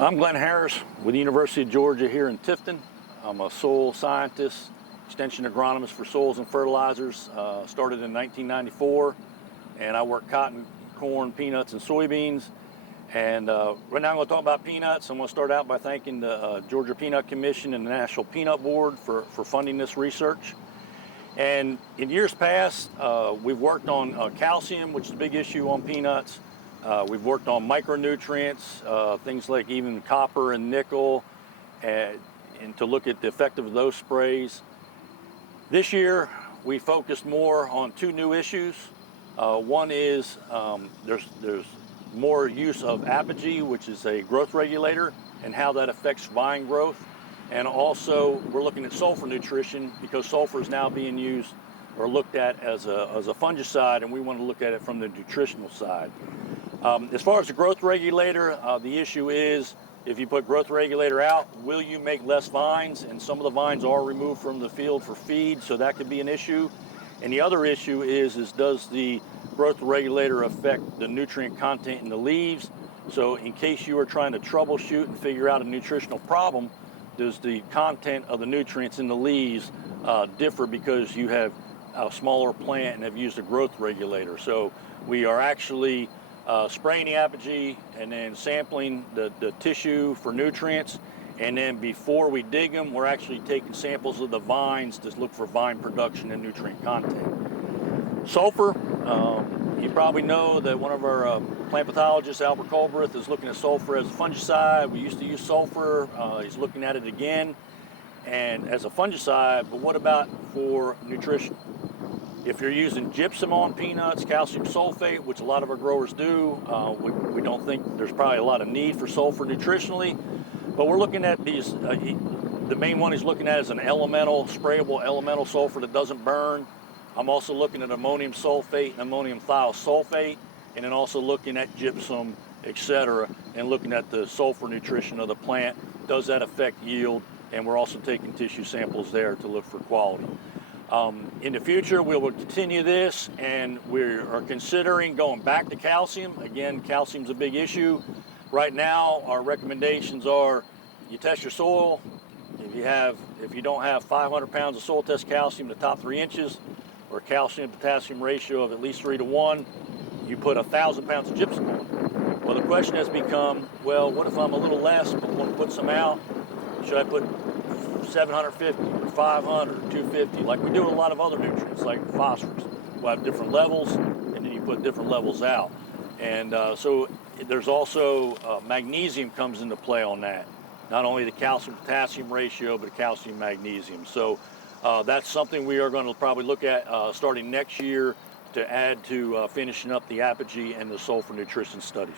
I'm Glen Harris with the University of Georgia here in Tifton. I'm a soil scientist, extension agronomist for soils and fertilizers. Started in 1994, and I work cotton, corn, peanuts, and soybeans. And right now I'm going to talk about peanuts. I'm going to start out by thanking the Georgia Peanut Commission and the National Peanut Board for funding this research. And in years past, we've worked on calcium, which is a big issue on peanuts. We've worked on micronutrients, things like even copper and nickel, and to look at the effect of those sprays. This year, we focused more on two new issues. One is there's more use of apogee, which is a growth regulator, and how that affects vine growth. And also, we're looking at sulfur nutrition because sulfur is now being used or looked at as a fungicide, and we want to look at it from the nutritional side. As far as the growth regulator, the issue is if you put growth regulator out, will you make less vines? And some of the vines are removed from the field for feed, so that could be an issue. And the other issue is does the growth regulator affect the nutrient content in the leaves? So in case you are trying to troubleshoot and figure out a nutritional problem, does the content of the nutrients in the leaves differ because you have a smaller plant and have used a growth regulator? So we are actually spraying the apogee and then sampling the tissue for nutrients. And then before we dig them, we're actually taking samples of the vines to look for vine production and nutrient content. Sulfur, you probably know that one of our plant pathologists, Albert Culbreth, is looking at sulfur as a fungicide. We used to use sulfur. He's looking at it again and as a fungicide, but what about for nutrition? If you're using gypsum on peanuts, calcium sulfate, which a lot of our growers do, we don't think there's probably a lot of need for sulfur nutritionally, but we're looking at these, the main one he's looking at is an elemental, sprayable elemental sulfur that doesn't burn. I'm also looking at ammonium sulfate and ammonium thiosulfate, and then also looking at gypsum, etc., and looking at the sulfur nutrition of the plant. Does that affect yield? And we're also taking tissue samples there to look for quality. In the future, we will continue this, and we are considering going back to calcium. Again, calcium's a big issue. Right now, our recommendations are you test your soil. If you don't have 500 pounds of soil test calcium in the top 3 inches, or a calcium to potassium ratio of at least 3 to 1, you put 1,000 pounds of gypsum on. Well, the question has become, well, what if I'm a little less but want to put some out? Should I put 750 or 500 or 250 like we do with a lot of other nutrients like phosphorus? We'll have different levels, and then you put different levels out. And so there's also magnesium comes into play on that. Not only the calcium-potassium ratio, but the calcium-magnesium. So that's something we are going to probably look at starting next year to add to finishing up the apogee and the sulfur nutrition studies.